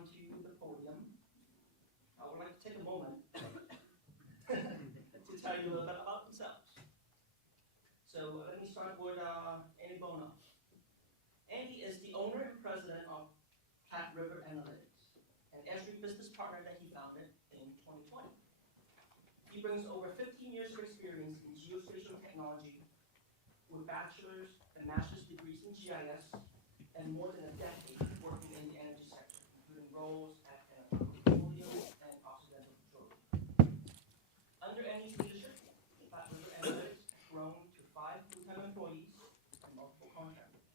onto the podium, I would like to take a moment to tell you a little bit about themselves. So let me start with Andy Bohnhoff. Andy is the owner and president of Platte River Analytics, an Esri business partner that he founded in 2020. He brings over 15 years of experience in geospatial technology with bachelor's and master's degrees in GIS and more than a decade working in the energy sector, including roles at Petroleum and Occidental Petroleum. Under Andy's leadership, Platte River Analytics has grown to 5 full-time employees and multiple contractors.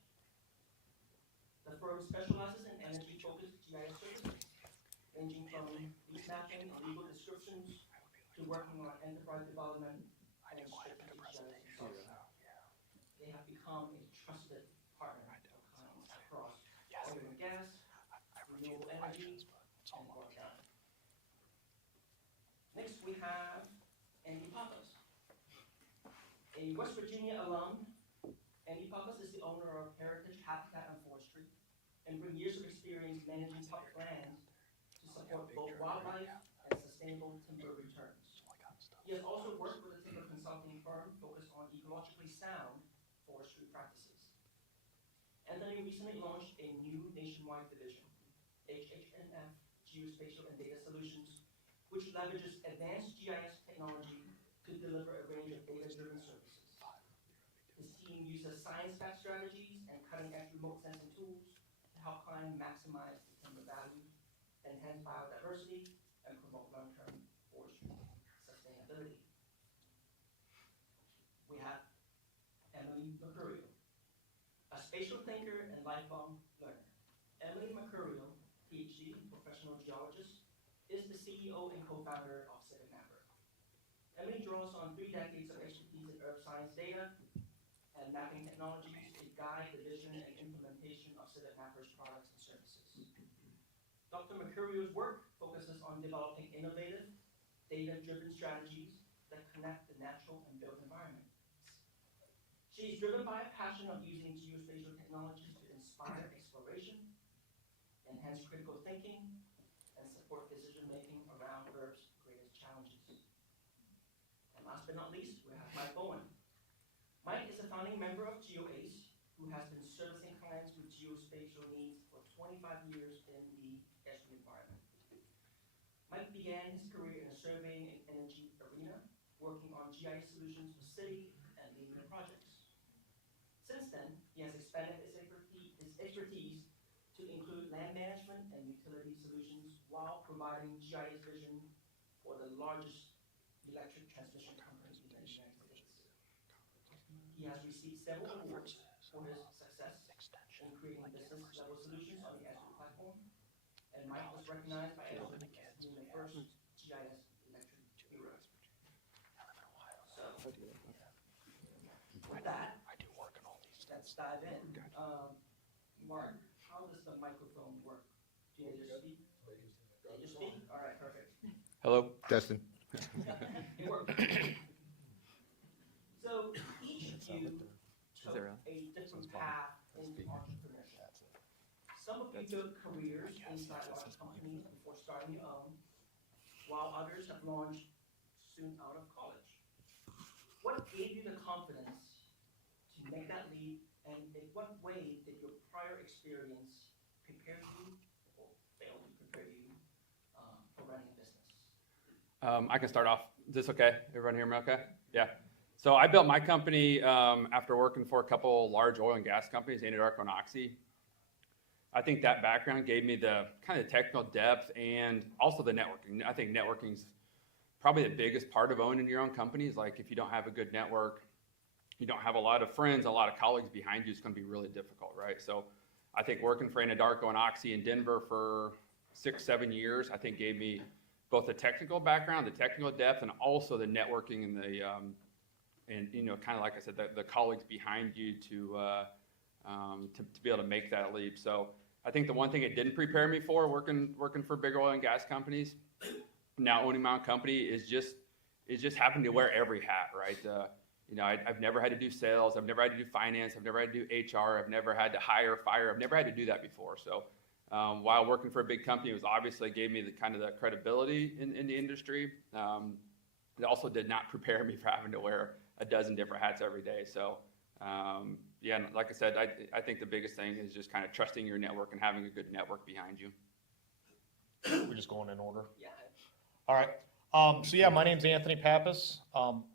The firm specializes in energy-focused GIS services, ranging from lease mapping and legal descriptions to working on enterprise development and strategic GIS consulting. They have become a trusted partner of clients across oil and gas, renewable energy, and broadband. Next, we have Anthony Pappas. A West Virginia alum, Anthony Pappas is the owner of Heritage Habitat and Forestry and brings years of experience managing public lands to support both wildlife and sustainable timber returns. He has also worked with a timber consulting firm focused on ecologically sound forestry practices. Anthony recently launched a new nationwide division, HHNF Geospatial and Data Solutions, which leverages advanced GIS technology to deliver a range of data-driven services. His team uses science-backed strategies and cutting-edge remote sensing tools to help clients maximize the timber value, enhance biodiversity, and promote long-term forestry sustainability. We have Mercurio, a spatial thinker and lifelong learner. Emily Mercurio, PhD, professional geologist, is the CEO and co-founder of CivicMapper. Emily draws on 3 decades of expertise in earth science data and mapping technologies to guide the vision and implementation of CivicMapper's products and services. Dr. Mercurio's work focuses on developing innovative, data-driven strategies that connect the natural and built environment. She is driven by a passion of using geospatial technologies to inspire exploration, enhance critical thinking, and support decision-making around Earth's greatest challenges. And last but not least, we have Mike Bowen. Mike is a founding member of GeoAce, who has been servicing clients with geospatial needs for 25 years in the Esri environment. Mike began his career in a surveying and energy arena, working on GIS solutions for city and leading projects. Since then, he has expanded his expertise to include land management and utility solutions while providing GIS vision for the largest electric transmission company in the United States. He has received several awards for his success in creating business-level solutions on the Esri platform, and Mike was recognized by Esri as being the first GIS electric hero. So, with that, let's dive in. Mark, how does the microphone work? Do you just speak? They just speak? All right, perfect. Hello, Dustin. It works. So each of you took a different path into entrepreneurship. Some of you built careers inside large companies before starting your own, while others have launched soon out of college. What gave you the confidence to make that leap, and in what way did your prior experience prepare you or fail to prepare you for running a business? I can start off. Is this okay? Everyone hear me okay? Yeah. So I built my company after working for a couple large oil and gas companies, EnerGIS and Oxy. I think that background gave me the kind of technical depth and also the networking. I think networking's probably the biggest part of owning your own company. Is like if you don't have a good network, you don't have a lot of friends, a lot of colleagues behind you, it's going to be really difficult, right? So I think working for EnerGIS and Oxy in Denver for 6-7 years, I think gave me both the technical background, the technical depth, and also the networking and the and you know, kind of like I said, the colleagues behind you to be able to make that leap. So I think the one thing it didn't prepare me for working for big oil and gas companies, now owning my own company, is just having to wear every hat, right? You know, I've never had to do sales, I've never had to do finance, I've never had to do HR, I've never had to hire, fire, I've never had to do that before. So While working for a big company, it was obviously gave me the kind of the credibility in the industry. It also did not prepare me for having to wear a dozen different hats every day. So yeah, like I said, I think the biggest thing is just kind of trusting your network and having a good network behind you. We're just going in order. Yeah. All right. So yeah, my name's Anthony Pappas.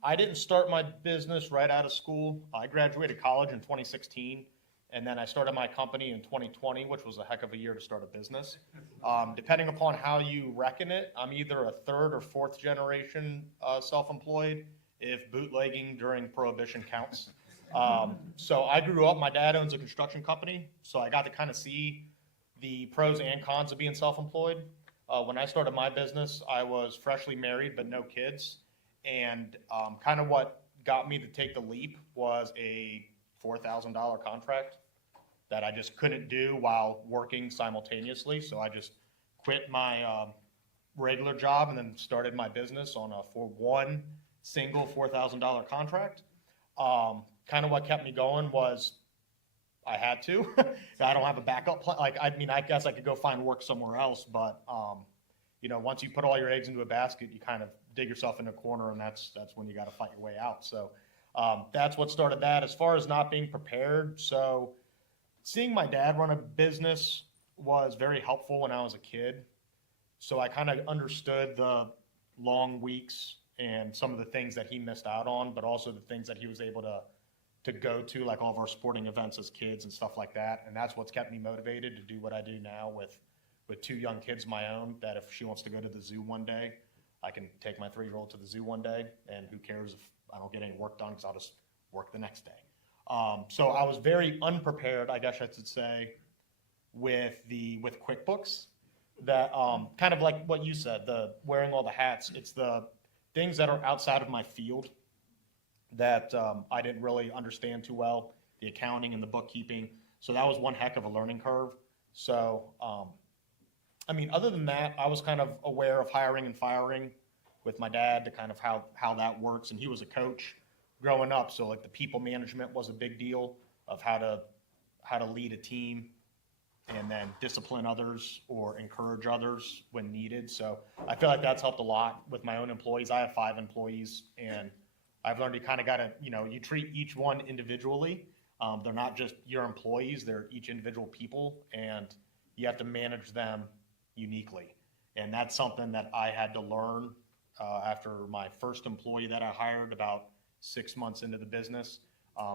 I didn't start my business right out of school. I graduated college in 2016, and then I started my company in 2020, which was a heck of a year to start a business. Depending upon how you reckon it, I'm either a third or fourth generation self-employed, if bootlegging during Prohibition counts. So I grew up, my dad owns a construction company, so I got to kind of see the pros and cons of being self-employed. When I started my business, I was freshly married but no kids, and kind of what got me to take the leap was a $4,000 contract that I just couldn't do while working simultaneously. So I just quit my regular job and then started my business for one single $4,000 contract. Kind of what kept me going was I had to. I don't have a backup plan. Like, I mean, I guess I could go find work somewhere else, but you know, once you put all your eggs into a basket, you kind of dig yourself in a corner, and that's when you got to fight your way out. So that's what started that. As far as not being prepared, so seeing my dad run a business was very helpful when I was a kid. So I kind of understood the long weeks and some of the things that he missed out on, but also the things that he was able to go to, like all of our sporting events as kids and stuff like that. And that's what's kept me motivated to do what I do now with two young kids of my own, that if she wants to go to the zoo one day, I can take my 3-year-old to the zoo one day, and who cares if I don't get any work done, because I'll just work the next day. So I was very unprepared, I guess I should say, with QuickBooks. That kind of like what you said, the wearing all the hats. It's the things that are outside of my field that I didn't really understand too well, the accounting and the bookkeeping. So that was one heck of a learning curve. So, I mean, other than that, I was kind of aware of hiring and firing with my dad, to kind of how that works. And he was a coach growing up. So like the people management was a big deal, of how to lead a team and then discipline others or encourage others when needed. So I feel like that's helped a lot with my own employees. I have 5 employees, and I've learned you kind of got to, you know, you treat each one individually. They're not just your employees, they're each individual people, and you have to manage them uniquely. And that's something that I had to learn after my first employee that I hired about 6 months into the business.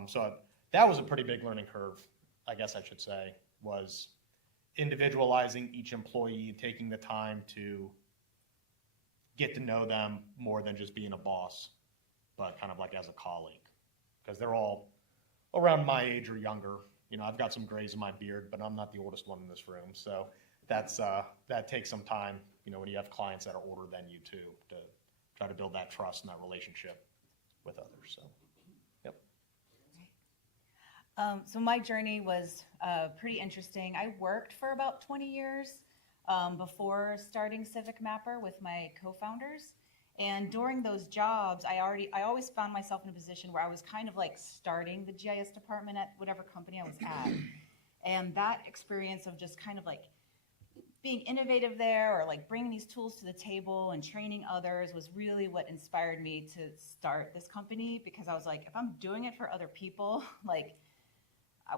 So that was a pretty big learning curve, I guess I should say, was individualizing each employee, taking the time to get to know them more than just being a boss, but kind of like as a colleague, because they're all around my age or younger. You know, I've got some grays in my beard, but I'm not the oldest one in this room. So that takes some time, you know, when you have clients that are older than you too, to try to build that trust and that relationship with others. So, yep. So my journey was pretty interesting. I worked for about 20 years before starting Civic Mapper with my co-founders. And during those jobs, I always found myself in a position where I was kind of like starting the GIS department at whatever company I was at. And that experience of just kind of like being innovative there, or like bringing these tools to the table and training others, was really what inspired me to start this company. Because I was like, if I'm doing it for other people, like,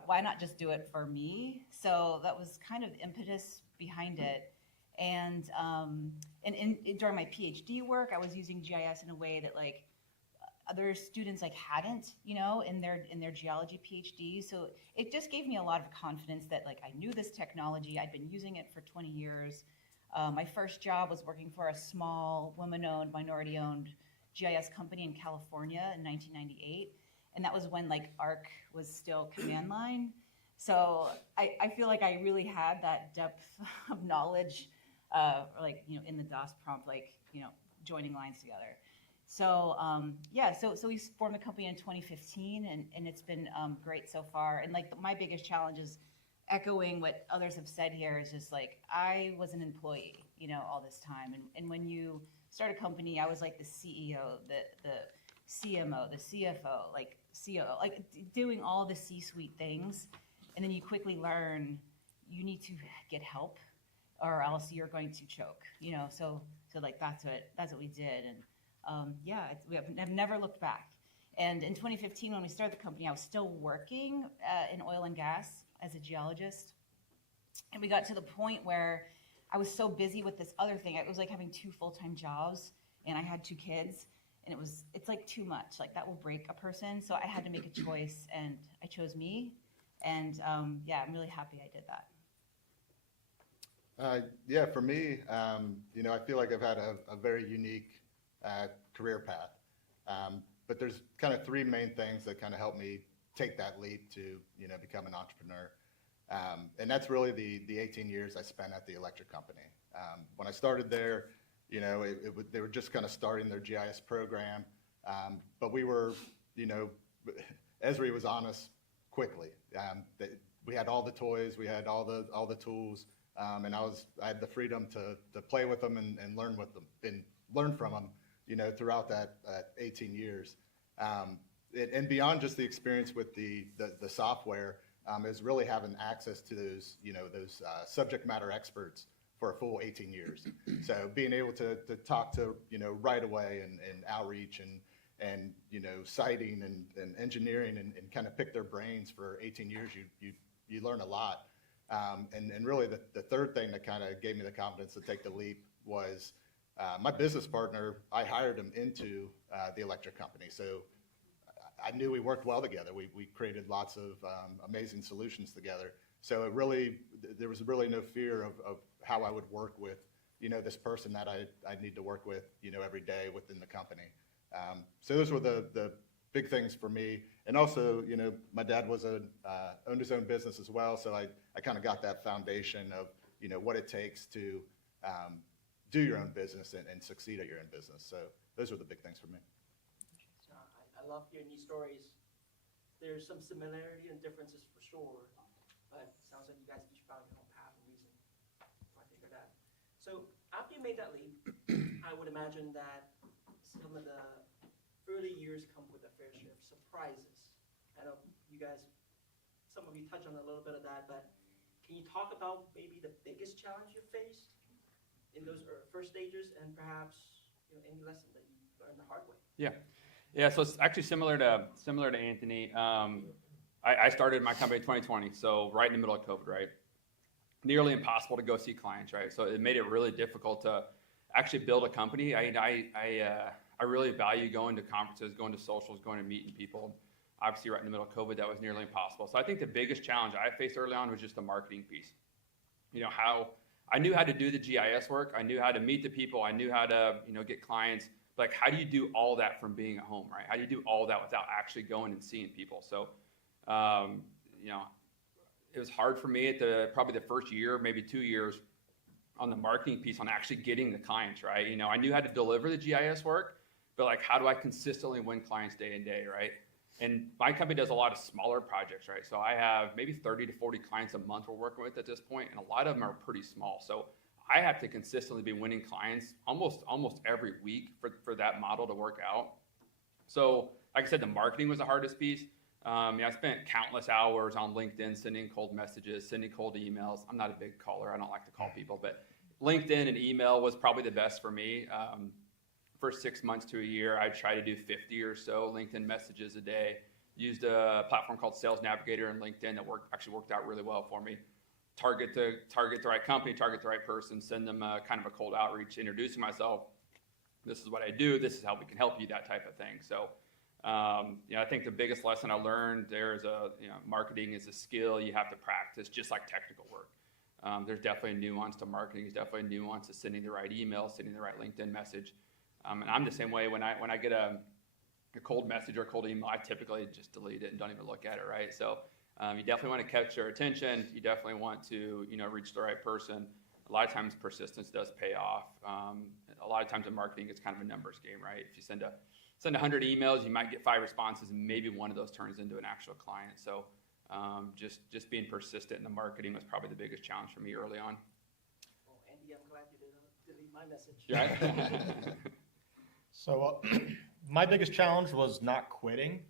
why not just do it for me? So that was kind of the impetus behind it. And during my PhD work, I was using GIS in a way that like other students like hadn't, you know, in their geology PhD. So it just gave me a lot of confidence that like I knew this technology. I'd been using it for 20 years. My first job was working for a small women-owned, minority-owned GIS company in California in 1998. And that was when like ARC was still command line. So I feel like I really had that depth of knowledge, like, you know, in the DOS prompt, like, you know, joining lines together. So yeah, so we formed the company in 2015, and it's been great so far. And like my biggest challenge is echoing what others have said here, is just like, I was an employee, you know, all this time. And when you start a company, I was like the CEO, the CMO, the CFO, like COO, like doing all the C-suite things. And then you quickly learn you need to get help or else you're going to choke, you know, so like that's what we did. And I've never looked back. And in 2015, when we started the company, I was still working in oil and gas as a geologist. And we got to the point where I was so busy with this other thing. It was like having 2 full-time jobs, and I had 2 kids, and it's like too much. Like that will break a person. So I had to make a choice, and I chose me. And I'm really happy I did that. For me, I feel like I've had a very unique career path. But there's kind of 3 main things that kind of helped me take that leap to, become an entrepreneur. And that's really the 18 years I spent at the electric company. When I started there, they were just kind of starting their GIS program. But we were, Esri was on us quickly. We had all the toys, we had all the tools. And I had the freedom to play with them and learn with them and learn from them, throughout that 18 years. And beyond just the experience with the software, is really having access to those subject matter experts for a full 18 years. So being able to talk to, right away and outreach and siting and engineering and kind of pick their brains for 18 years, you learn a lot. And really the third thing that kind of gave me the confidence to take the leap was my business partner. I hired him into the electric company. So I knew we worked well together. We created lots of amazing solutions together. So there was really no fear of how I would work with, this person that I need to work with, every day within the company. So those were the big things for me. And also, my dad owned his own business as well. So I kind of got that foundation of, what it takes to do your own business and succeed at your own business. So those were the big things for me. I love hearing these stories. There's some similarity and differences for sure, but it sounds like you guys each found your own path and reason. So I figured that. So after you made that leap, I would imagine that some of the early years come with a fair share of surprises. I know you guys, some of you touched on a little bit of that, but can you talk about maybe the biggest challenge you faced in those first stages, and perhaps any lesson that you learned the hard way? Yeah. So it's actually similar to Anthony. I started my company in 2020, so right in the middle of COVID, right? Nearly impossible to go see clients, right? So it made it really difficult to actually build a company. I really value going to conferences, going to socials, going to meeting people. Obviously, right in the middle of COVID, that was nearly impossible. So I think the biggest challenge I faced early on was just the marketing piece. How I knew how to do the GIS work. I knew how to meet the people. I knew how to, get clients. Like, how do you do all that from being at home, right? How do you do all that without actually going and seeing people? So, it was hard for me at probably the first year, maybe 2 years, on the marketing piece, on actually getting the clients, right? I knew how to deliver the GIS work, but like, how do I consistently win clients day in day, right? And my company does a lot of smaller projects, right? So I have maybe 30 to 40 clients a month we're working with at this point, and a lot of them are pretty small. So I have to consistently be winning clients almost every week for that model to work out. So like I said, the marketing was the hardest piece. I spent countless hours on LinkedIn sending cold messages, sending cold emails. I'm not a big caller. I don't like to call people, but LinkedIn and email was probably the best for me. First 6 months to a year, I tried to do 50 or so LinkedIn messages a day. Used a platform called Sales Navigator and LinkedIn that actually worked out really well for me. Target the right company, target the right person, send them kind of a cold outreach, introducing myself. This is what I do. This is how we can help you, that type of thing. So, I think the biggest lesson I learned there is marketing is a skill you have to practice, just like technical work. There's definitely a nuance to marketing. There's definitely a nuance to sending the right email, sending the right LinkedIn message. And I'm the same way. When I get a cold message or a cold email, I typically just delete it and don't even look at it, right? So you definitely want to catch their attention. You definitely want to reach the right person. A lot of times persistence does pay off. A lot of times in marketing, it's kind of a numbers game, right? If you send 100 emails, you might get 5 responses, and maybe one of those turns into an actual client. So just being persistent in the marketing was probably the biggest challenge for me early on. Well, Andy, I'm glad you didn't delete my message. Yeah. So my biggest challenge was not quitting.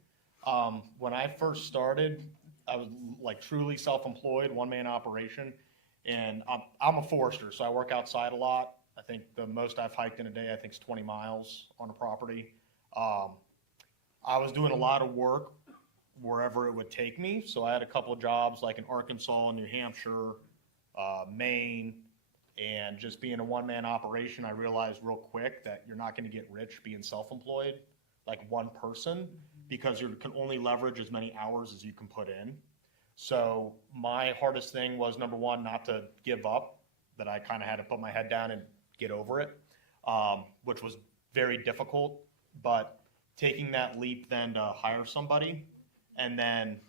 When I first started, I was like truly self-employed, one-man operation, And I'm a forester, so I work outside a lot. I think the most I've hiked in a day, I think, is 20 miles on a property. I was doing a lot of work wherever it would take me. So I had a couple of jobs like in Arkansas, New Hampshire, Maine, and just being a one-man operation, I realized real quick that you're not going to get rich being self-employed, like one person, because you can only leverage as many hours as you can put in. So my hardest thing was, number one, not to give up, that I kind of had to put my head down and get over it, which was very difficult. But taking that leap then to hire somebody, and then,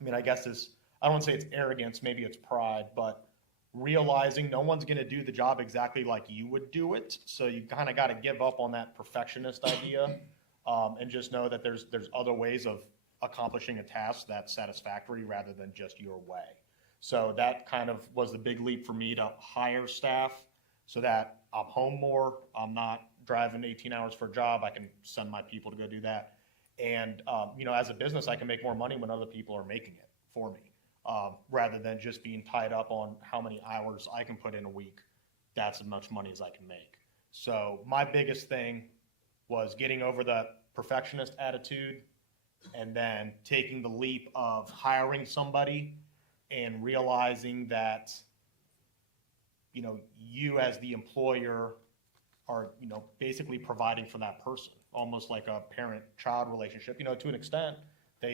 I mean, I guess this, I don't want to say it's arrogance, maybe it's pride, but realizing no one's going to do the job exactly like you would do it. So you kind of got to give up on that perfectionist idea, and just know that there's other ways of accomplishing a task that's satisfactory rather than just your way. So that kind of was the big leap for me, to hire staff so that I'm home more. I'm not driving 18 hours for a job. I can send my people to go do that. And, you know, as a business, I can make more money when other people are making it for me, rather than just being tied up on how many hours I can put in a week. That's as much money as I can make. So my biggest thing was getting over the perfectionist attitude, and then taking the leap of hiring somebody and realizing that, you know, you as the employer are, you know, basically providing for that person, almost like a parent-child relationship, you know, to an extent.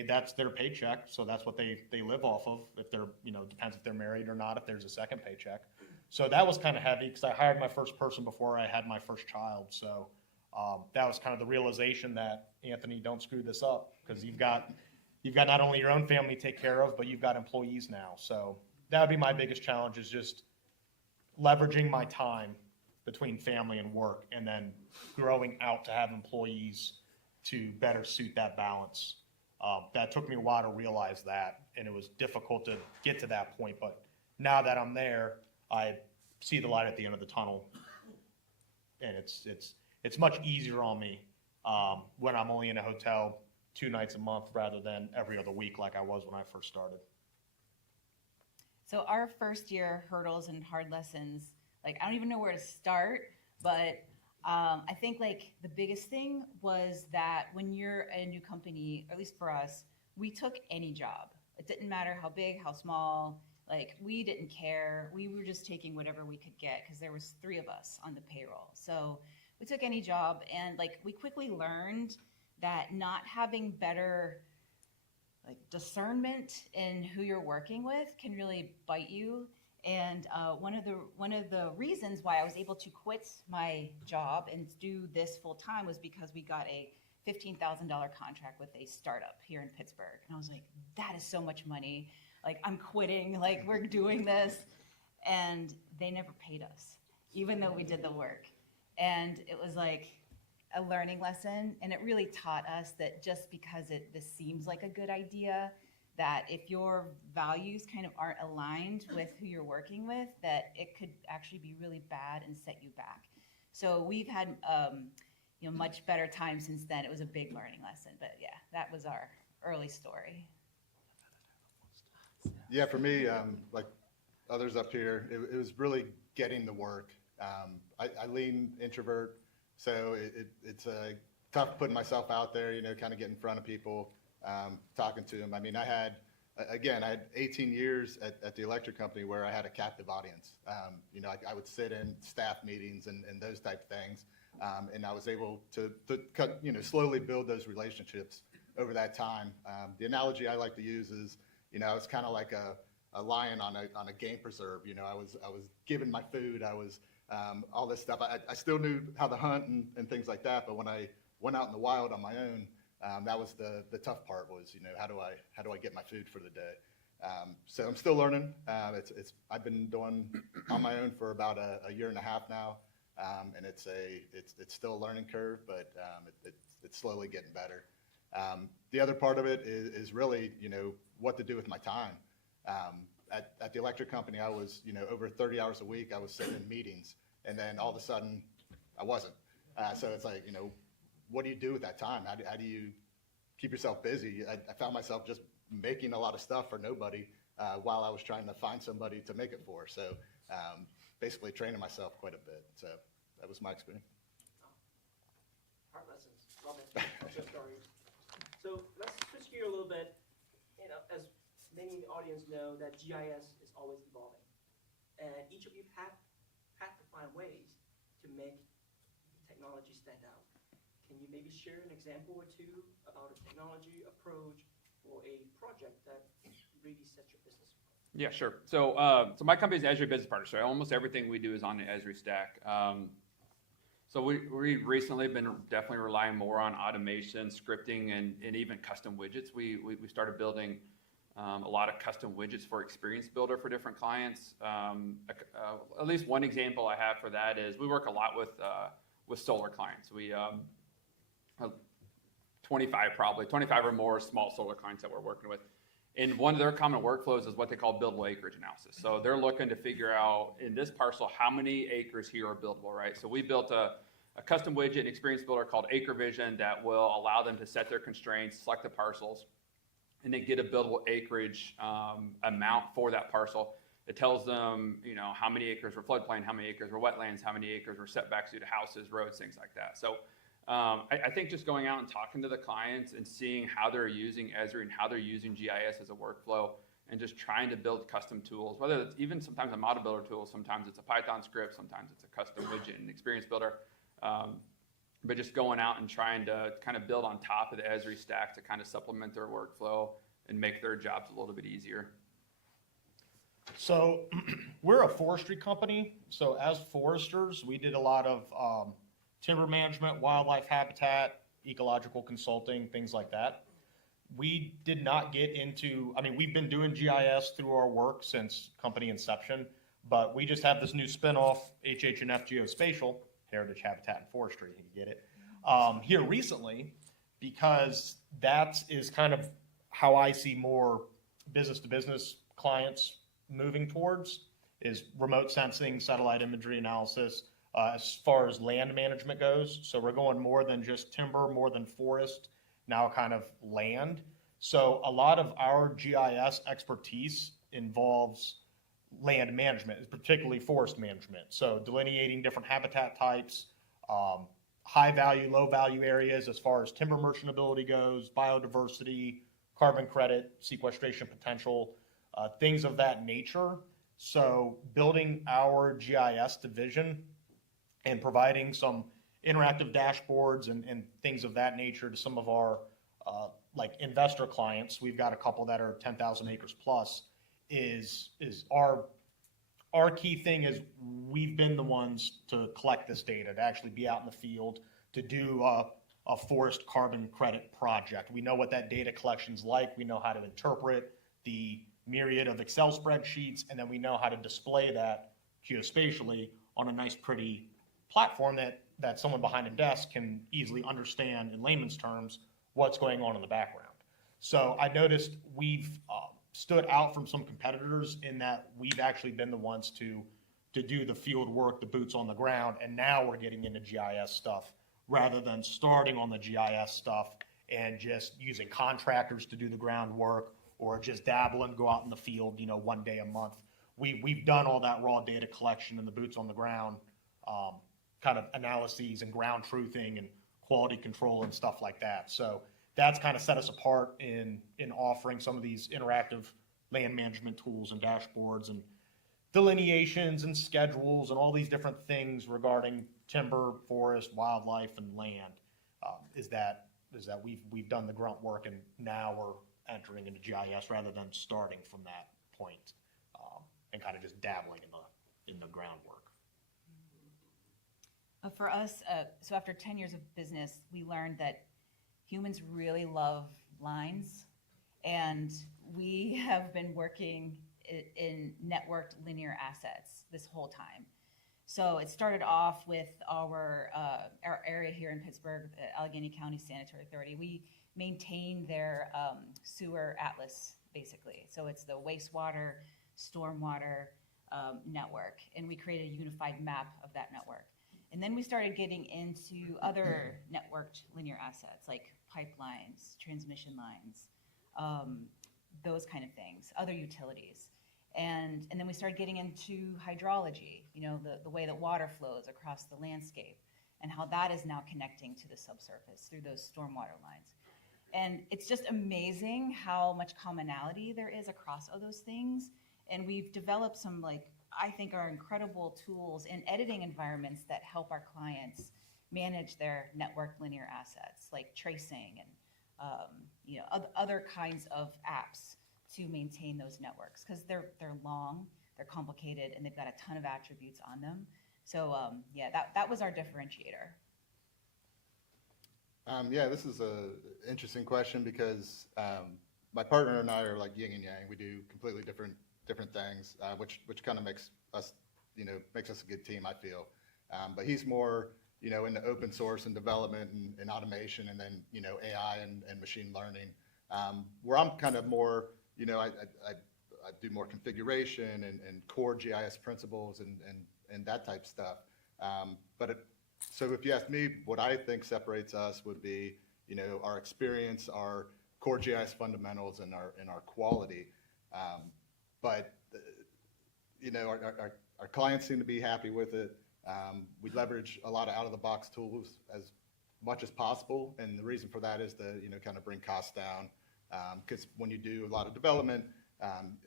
That's their paycheck, so that's what they live off of. If they're, you know, depends if they're married or not, if there's a second paycheck. So that was kind of heavy, because I hired my first person before I had my first child. So that was kind of the realization that, Anthony, don't screw this up, because you've got not only your own family to take care of, but you've got employees now. So that would be my biggest challenge, is just leveraging my time between family and work, and then growing out to have employees to better suit that balance. That took me a while to realize that, and it was difficult to get to that point. But now that I'm there, I see the light at the end of the tunnel, and it's much easier on me when I'm only in a hotel 2 nights a month rather than every other week like I was when I first started. So our first year hurdles and hard lessons, like I don't even know where to start, but I think like the biggest thing was that when you're a new company, or at least for us, we took any job. It didn't matter how big, how small, like we didn't care. We were just taking whatever we could get, because there was 3 of us on the payroll. So we took any job, and like we quickly learned that not having better like discernment in who you're working with can really bite you. And one of the reasons why I was able to quit my job and do this full time was because we got a $15,000 contract with a startup here in Pittsburgh. And I was like, that is so much money. Like, I'm quitting, like we're doing this. And they never paid us, even though we did the work. And it was like a learning lesson. And it really taught us that just because this seems like a good idea, that if your values kind of aren't aligned with who you're working with, that it could actually be really bad and set you back. So we've had you know, much better time since then. It was a big learning lesson, but yeah, that was our early story. Yeah, for me, like others up here, it was really getting the work. I lean introvert, so it's tough putting myself out there, you know, kind of get in front of people. Talking to him. I mean, I had 18 years at the electric company where I had a captive audience. You know, I would sit in staff meetings and those type of things, and I was able to slowly build those relationships over that time. The analogy I like to use is, you know, I was kind of like a lion on a game preserve. You know, I was given my food. I was all this stuff. I still knew how to hunt and things like that, but when I went out in the wild on my own, that was the tough part, was, you know, how do I get my food for the day? So I'm still learning. I've been doing on my own for about a year and a half now, and it's still a learning curve, but it's slowly getting better. The other part of it is really, you know, what to do with my time. At the electric company, I was, you know, over 30 hours a week. I was sitting in meetings, and then all of a sudden, I wasn't. So it's like, you know, what do you do with that time? How do you keep yourself busy? I found myself just making a lot of stuff for nobody, while I was trying to find somebody to make it for. So basically training myself quite a bit. So that was my experience. Hard lessons. Love it. Love your story. So let's switch gear a little bit. You know, as many in the audience know, that GIS is always evolving, and each of you had to find ways to make technology stand out. Can you maybe share an example or two about a technology approach or a project that really sets your business apart? Yeah, sure. So, so my company is Esri Business Partners. So almost everything we do is on the Esri stack. So we recently been definitely relying more on automation, scripting, and even custom widgets. We started building a lot of custom widgets for Experience Builder for different clients. At least one example I have for that is we work a lot with solar clients. We 25 or more small solar clients that we're working with. And one of their common workflows is what they call buildable acreage analysis. So they're looking to figure out in this parcel how many acres here are buildable, right? So we built a custom widget and Experience Builder called Acre Vision that will allow them to set their constraints, select the parcels, and then get a buildable acreage amount for that parcel. It tells them, you know, how many acres were floodplain, how many acres were wetlands, how many acres were setbacks due to houses, roads, things like that. So I think just going out and talking to the clients and seeing how they're using Esri and how they're using GIS as a workflow and just trying to build custom tools, whether it's even sometimes a model builder tool, sometimes it's a Python script, sometimes it's a custom widget and Experience Builder. But just going out and trying to kind of build on top of the Esri stack to kind of supplement their workflow and make their jobs a little bit easier. So we're a forestry company. So as foresters, we did a lot of timber management, wildlife habitat, ecological consulting, things like that. We did not get into, I mean, we've been doing GIS through our work since company inception, but we just have this new spinoff, HH&F Geospatial, Heritage, Habitat, and Forestry, you get it, here recently, because that is kind of how I see more business-to-business clients moving towards, is remote sensing, satellite imagery analysis, as far as land management goes. So we're going more than just timber, more than forest, now kind of land. So a lot of our GIS expertise involves land management, particularly forest management. So delineating different habitat types, high value, low value areas as far as timber merchantability goes, biodiversity, carbon credit, sequestration potential, things of that nature. So building our GIS division and providing some interactive dashboards and things of that nature to some of our like investor clients. We've got a couple that are 10,000 acres plus. Is our key thing is we've been the ones to collect this data, to actually be out in the field, to do a forest carbon credit project. We know what that data collection's like. We know how to interpret the myriad of Excel spreadsheets, and then we know how to display that geospatially on a nice, pretty platform that someone behind a desk can easily understand in layman's terms what's going on in the background. So I noticed we've stood out from some competitors in that we've actually been the ones to do the field work, the boots on the ground, and now we're getting into GIS stuff rather than starting on the GIS stuff and just using contractors to do the groundwork or just dabble and go out in the field, you know, one day a month. We've done all that raw data collection and the boots on the ground kind of analyses and ground truthing and quality control and stuff like that. So that's kind of set us apart in offering some of these interactive land management tools and dashboards and delineations and schedules and all these different things regarding timber, forest, wildlife, and land. Is that we've done the grunt work and now we're entering into GIS rather than starting from that point and kind of just dabbling in the groundwork. For us, so after 10 years of business, we learned that humans really love lines, and we have been working in networked linear assets this whole time. So it started off with our area here in Pittsburgh, the Allegheny County Sanitary Authority. We maintain their sewer atlas, basically. So it's the wastewater, stormwater network, and we created a unified map of that network. And then we started getting into other networked linear assets like pipelines, transmission lines, those kind of things, other utilities. And then we started getting into hydrology, the way that water flows across the landscape and how that is now connecting to the subsurface through those stormwater lines. And it's just amazing how much commonality there is across all those things. And we've developed some, I think, are incredible tools in editing environments that help our clients manage their network linear assets, like tracing and other kinds of apps to maintain those networks, because they're long, they're complicated, and they've got a ton of attributes on them. So that was our differentiator. This is an interesting question because my partner and I are like yin and yang. We do completely different things, which kind of makes us a good team, I feel. But he's more in the open source and development and automation, and then AI and machine learning. Where I'm kind of more, I do more configuration and core GIS principles and that type stuff. So if you ask me, what I think separates us would be, our experience, our core GIS fundamentals, and our quality. But our clients seem to be happy with it. We leverage a lot of out-of-the-box tools as much as possible, and the reason for that is to kind of bring costs down. Because when you do a lot of development,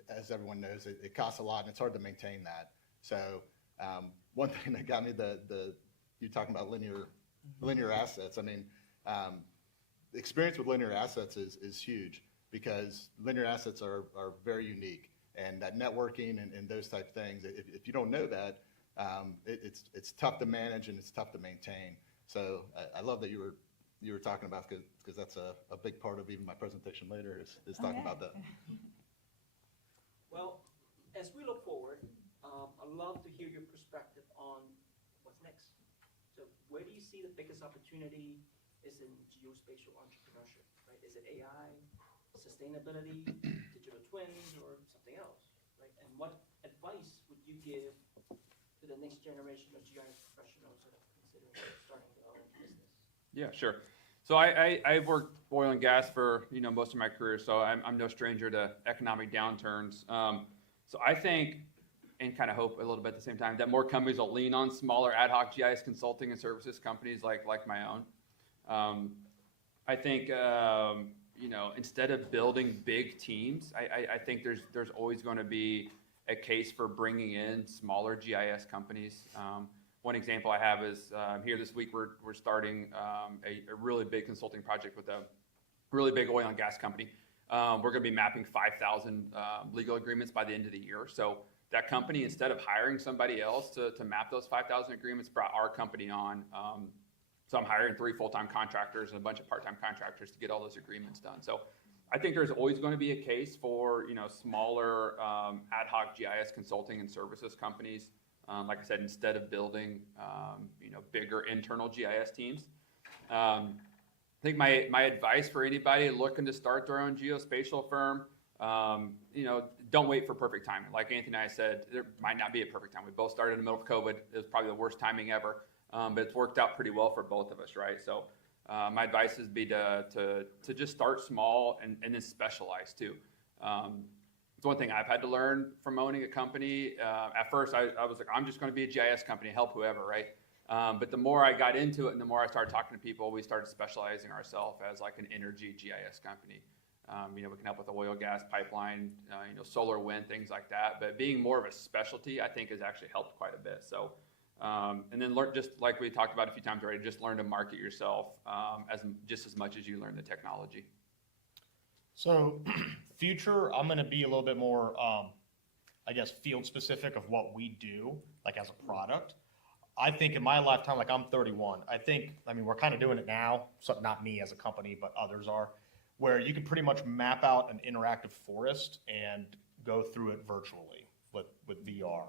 as everyone knows, it costs a lot and it's hard to maintain that. So one thing that got me you talking about linear assets. I mean, the experience with linear assets is huge because linear assets are very unique, and that networking and those type things. If you don't know that, it's tough to manage and it's tough to maintain. So I love that you were talking about, because that's a big part of even my presentation later is talking about that. Well, as we look forward, I'd love to hear your perspective on what's next. So where do you see the biggest opportunity is in geospatial entrepreneurship, right? Is it AI, sustainability, digital twins, or something else, right? And what advice would you give to the next generation of GIS professionals that are considering starting their own business? Yeah, sure. So I've worked oil and gas for most of my career, so I'm no stranger to economic downturns. So I think, and kind of hope a little bit at the same time, that more companies will lean on smaller ad hoc GIS consulting and services companies like my own. I think instead of building big teams, I think there's always going to be a case for bringing in smaller GIS companies. One example I have is here this week we're starting a really big consulting project with a really big oil and gas company. We're going to be mapping 5,000 legal agreements by the end of the year. So that company, instead of hiring somebody else to map those 5,000 agreements, brought our company on. So I'm hiring 3 full-time contractors and a bunch of part-time contractors to get all those agreements done. So I think there's always going to be a case for smaller ad hoc GIS consulting and services companies. Like I said, instead of building bigger internal GIS teams. I think my advice for anybody looking to start their own geospatial firm, don't wait for perfect timing. Like Anthony and I said, there might not be a perfect time. We both started in the middle of COVID. It was probably the worst timing ever, but it's worked out pretty well for both of us, right? So my advice is to just start small and then specialize too. It's one thing I've had to learn from owning a company. At first, I was like, I'm just going to be a GIS company, help whoever, right? But the more I got into it and the more I started talking to people, we started specializing ourselves as like an energy GIS company. We can help with oil, gas, pipeline, solar, wind, things like that. But being more of a specialty, I think, has actually helped quite a bit. So, and then learn, just like we talked about a few times already, just learn to market yourself just as much as you learn the technology. So future, I'm going to be a little bit more, field specific of what we do, like as a product. I think in my lifetime, like I'm 31, we're kind of doing it now, so not me as a company, but others are, where you can pretty much map out an interactive forest and go through it virtually with VR.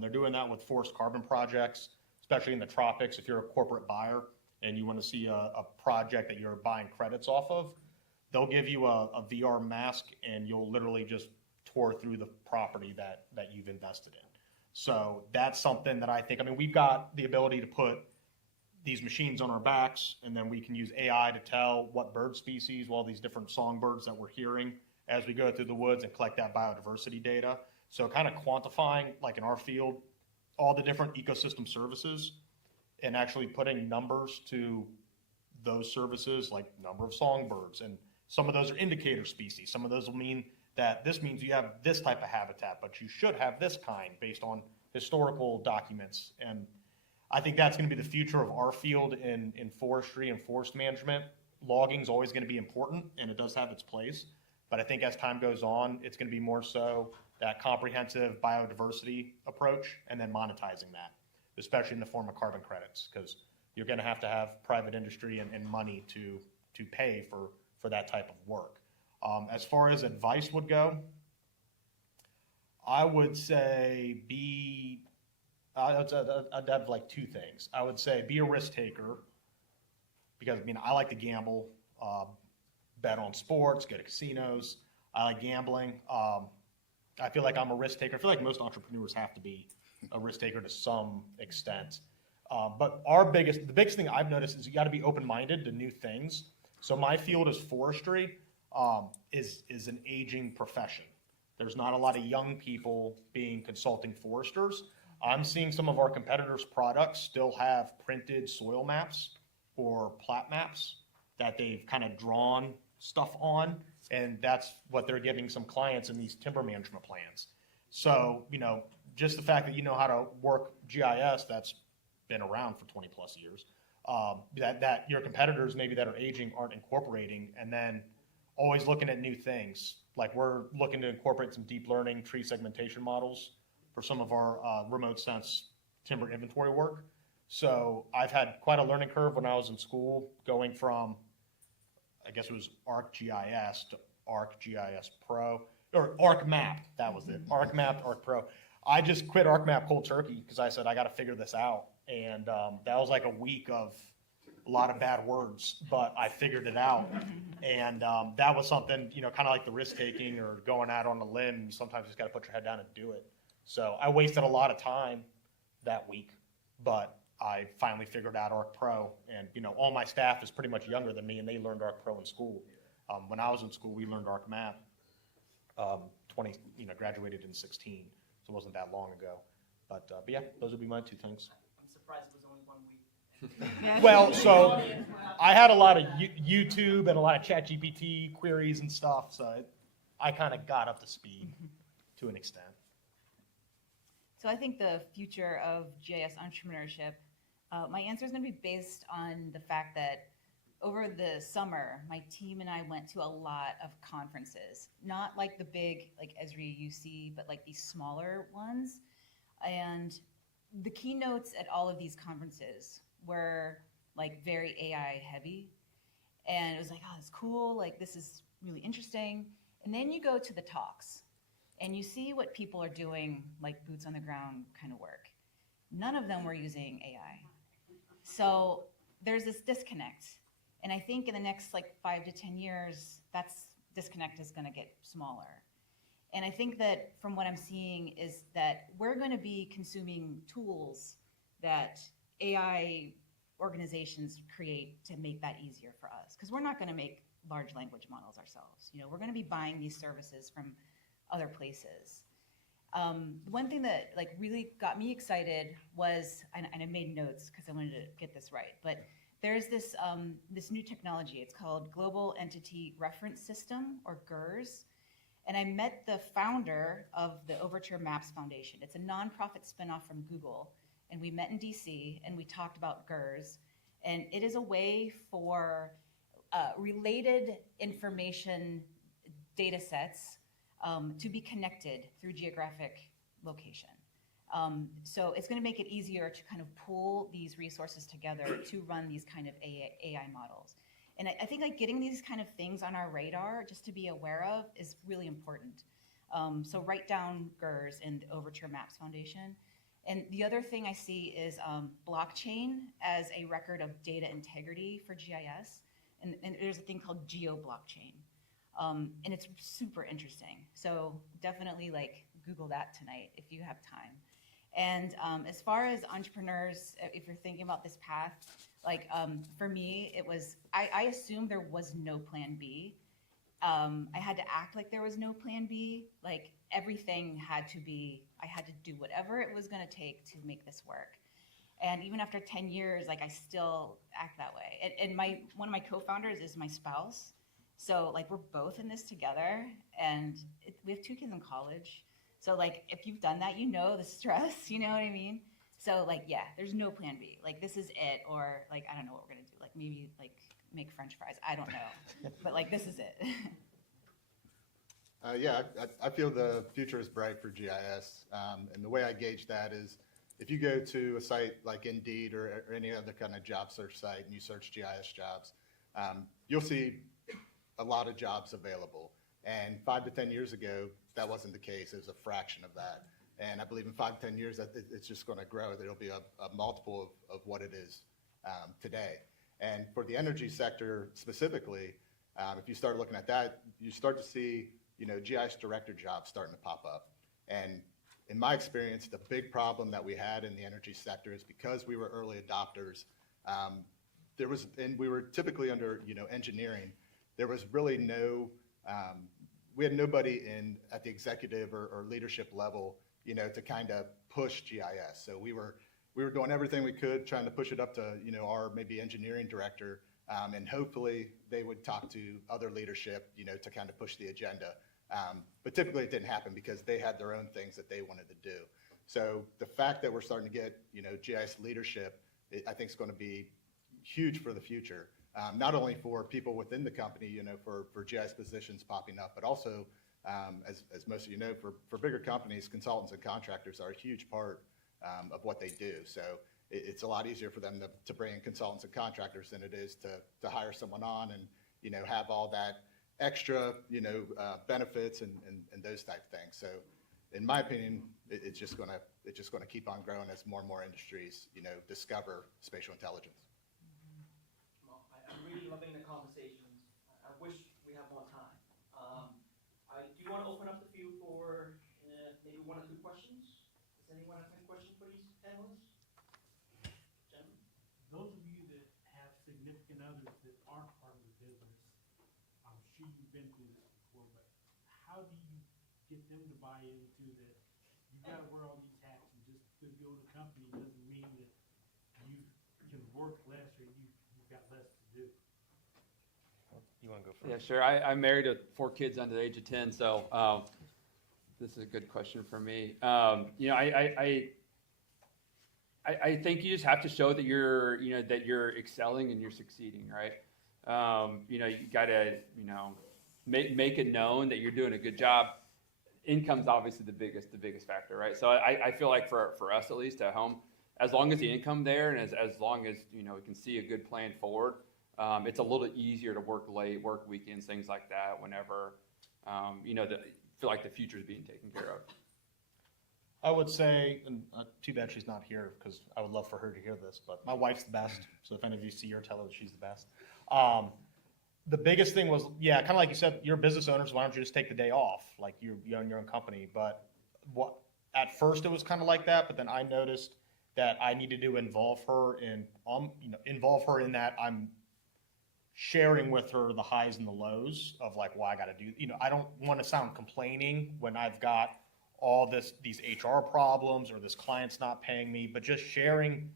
They're doing that with forest carbon projects, especially in the tropics. If you're a corporate buyer and you want to see a project that you're buying credits off of, they'll give you a VR mask and you'll literally just tour through the property that you've invested in. So that's something that I think, we've got the ability to put these machines on our backs, and then we can use AI to tell what bird species, all these different songbirds that we're hearing, as we go through the woods and collect that biodiversity data. So kind of quantifying, like in our field, all the different ecosystem services and actually putting numbers to those services, like number of songbirds. And some of those are indicator species. Some of those will mean that this means you have this type of habitat, but you should have this kind based on historical documents. And I think that's going to be the future of our field in forestry and forest management. Logging is always going to be important, and it does have its place. But I think as time goes on, it's going to be more so that comprehensive biodiversity approach and then monetizing that, especially in the form of carbon credits, because you're going to have private industry and money to pay for that type of work. As far as advice would go, I would say I'd have like two things. I would say be a risk taker, because I mean, I like to gamble, bet on sports, go to casinos. I like gambling. I feel like I'm a risk taker. I feel like most entrepreneurs have to be a risk taker to some extent. But the biggest thing I've noticed is you got to be open-minded to new things. So my field is forestry, is an aging profession. There's not a lot of young people being consulting foresters. I'm seeing some of our competitors' products still have printed soil maps or plat maps that they've kind of drawn stuff on, and that's what they're giving some clients in these timber management plans. So, just the fact that you know how to work GIS, that's been around for 20 plus years, that your competitors maybe that are aging aren't incorporating, and then always looking at new things. Like we're looking to incorporate some deep learning tree segmentation models for some of our remote sense timber inventory work. So I've had quite a learning curve when I was in school, going from, I guess it was ArcGIS to ArcGIS Pro, or ArcMap, that was it, ArcMap to ArcPro. I just quit ArcMap cold turkey because I said, I got to figure this out. And that was like a week of a lot of bad words, but I figured it out. And that was something, kind of like the risk taking or going out on a limb. Sometimes you just got to put your head down and do it. So I wasted a lot of time that week, but I finally figured out ArcPro, and all my staff is pretty much younger than me, and they learned ArcPro in school. When I was in school, we learned ArcMap. Graduated in 16, so it wasn't that long ago. But yeah, those would be my two things. I'm surprised it was only 1 week. Well, so I had a lot of YouTube and a lot of ChatGPT queries and stuff, so I kind of got up to speed to an extent. So I think the future of GIS entrepreneurship, my answer is going to be based on the fact that over the summer, my team and I went to a lot of conferences, not like the big, like Esri UC, but like these smaller ones. And the keynotes at all of these conferences were like very AI heavy. And it was like, oh, it's cool. Like, this is really interesting. And then you go to the talks and you see what people are doing, like boots on the ground kind of work. None of them were using AI. So there's this disconnect. And I think in the next like 5 to 10 years, that's disconnect is going to get smaller. And I think that from what I'm seeing is that we're going to be consuming tools that AI organizations create to make that easier for us. Because we're not going to make large language models ourselves. We're going to be buying these services from other places. One thing that like really got me excited was, and I made notes because I wanted to get this right, but there's this this new technology. It's called Global Entity Reference System, or GERS. And I met the founder of the Overture Maps Foundation. It's a nonprofit spinoff from Google. And we met in DC and we talked about GERS. And it is a way for related information data sets to be connected through geographic location. So it's going to make it easier to kind of pull these resources together to run these kind of AI models. And I think like getting these kind of things on our radar just to be aware of is really important. So write down GERS and the Overture Maps Foundation. And the other thing I see is blockchain as a record of data integrity for GIS. And there's a thing called geo-blockchain. And it's super interesting. So definitely like Google that tonight if you have time. And as far as entrepreneurs, if you're thinking about this path, like for me, it was, I assumed there was no plan B. I had to act like there was no plan B. Like everything had to be, I had to do whatever it was going to take to make this work. And even after 10 years, like I still act that way. And one of my co-founders is my spouse. So like we're both in this together, and we have 2 kids in college. So like if you've done that, you know the stress, you know what I mean? So like, yeah, there's no plan B. Like this is it, or like, I don't know what we're gonna do. Like maybe like make French fries. I don't know, but like this is it. Yeah, I feel the future is bright for GIS. And the way I gauge that is if you go to a site like Indeed or any other kind of job search site and you search GIS jobs, you'll see a lot of jobs available. And 5 to 10 years ago, that wasn't the case. It was a fraction of that. And I believe in 5 to 10 years, that it's just going to grow. There'll be a multiple of what it is today. And for the energy sector specifically, if you start looking at that, you start to see, GIS director jobs starting to pop up. And in my experience, the big problem that we had in the energy sector is because we were early adopters, and we were typically under, engineering, there was really we had nobody at the executive or leadership level, to kind of push GIS. So we were doing everything we could, trying to push it up to, our maybe engineering director, and hopefully they would talk to other leadership, to kind of push the agenda. But typically it didn't happen because they had their own things that they wanted to do. So the fact that we're starting to get, GIS leadership, I think is going to be huge for the future. Not only for people within the company, for GIS positions popping up, but also, as most of you know, for bigger companies, consultants and contractors are a huge part of what they do. So it's a lot easier for them to bring in consultants and contractors than it is to hire someone on and, have all that extra, benefits and those type of things. So in my opinion, it's just going to keep on growing as more and more industries, discover spatial intelligence. I'm really loving the conversations. I wish we had more time. I do want to open up the field for maybe 1 or 2 questions. Does anyone have any questions for these panelists? Gentlemen? Those of you that have significant others that aren't part of the business, I'm sure you've been through this before, but how do you get them to buy into that you've got to wear all these hats, and just to go to a company doesn't mean that you can work less or you've got less to do? You want to go first? Yeah, sure. I'm married with 4 kids under the age of 10, so this is a good question for me. I think you just have to show that you're excelling and you're succeeding, right? You got to, make it known that you're doing a good job. Income's obviously the biggest factor, right? So I feel like for us, at least at home, as long as the income there and as long as, we can see a good plan forward, it's a little easier to work late, work weekends, things like that whenever, feel like the future is being taken care of. I would say, and too bad she's not here because I would love for her to hear this, but my wife's the best. So if any of you see her, tell her that she's the best. The biggest thing was, kind of like you said, you're business owners. Why don't you just take the day off? Like you own your own company. But at first it was kind of like that, but then I noticed that I needed to involve her in that I'm sharing with her the highs and the lows of like why I got to do. I don't want to sound complaining when I've got all these HR problems or this client's not paying me, but just sharing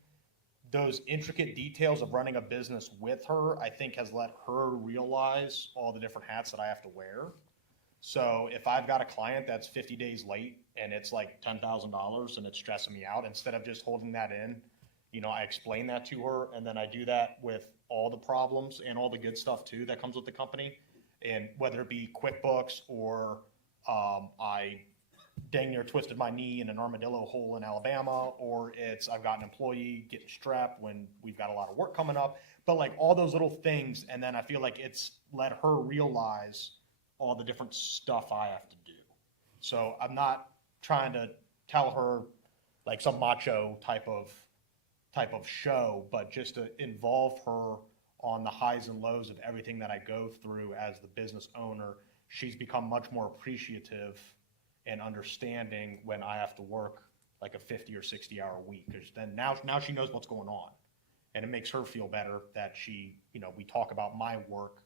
those intricate details of running a business with her, I think has let her realize all the different hats that I have to wear. So if I've got a client that's 50 days late and it's like $10,000 and it's stressing me out, instead of just holding that in, I explain that to her, and then I do that with all the problems and all the good stuff too that comes with the company. And whether it be QuickBooks or I dang near twisted my knee in an armadillo hole in Alabama, or I've got an employee getting strep when we've got a lot of work coming up, but like all those little things. And then I feel like it's let her realize all the different stuff I have to do. So I'm not trying to tell her like some macho type of show, but just to involve her on the highs and lows of everything that I go through as the business owner. She's become much more appreciative and understanding when I have to work like a 50 or 60 hour week. Because then now she knows what's going on, and it makes her feel better that we talk about my work,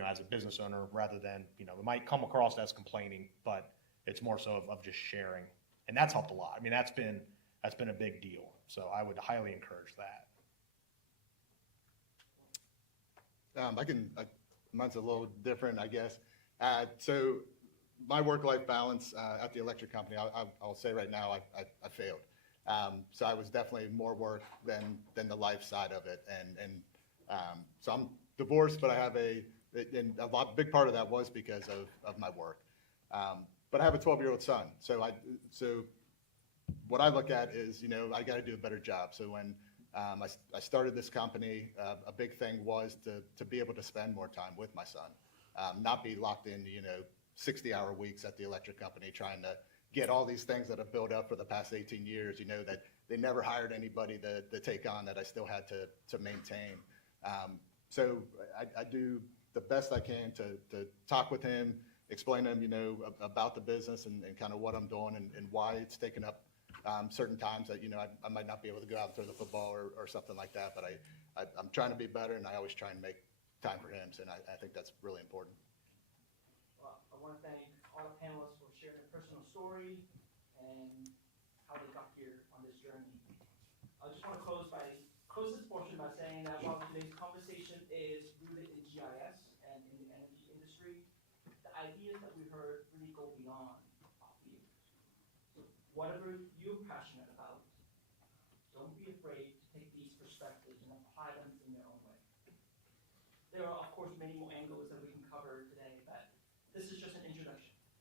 as a business owner, rather than, it might come across as complaining, but it's more so of just sharing. And that's helped a lot. I mean, that's been a big deal. So I would highly encourage that. Mine's a little different, I guess. So my work-life balance at the electric company, I'll say right now, I failed. So I was definitely more work than the life side of it. And so I'm divorced, but I have big part of that was because of my work. But I have a 12-year-old son. So what I look at is, I got to do a better job. So when I started this company, a big thing was to be able to spend more time with my son, not be locked in, 60-hour weeks at the electric company trying to get all these things that have built up for the past 18 years, that they never hired anybody to take on that I still had to maintain. So I do the best I can to talk with him, explain to him, about the business and kind of what I'm doing and why it's taken up certain times that, I might not be able to go out and throw the football or something like that, but I'm trying to be better, and I always try and make time for him, and I think that's really important. Well, I want to thank all the panelists for sharing their personal story and how they got here on this journey. I just want to close this portion by saying that while today's conversation is rooted in GIS and in the energy industry, the ideas that we heard really go beyond our field. So whatever you're passionate about, don't be afraid to take these perspectives and apply them in your own way. There are, of course, many more angles that we can cover today, but this is just an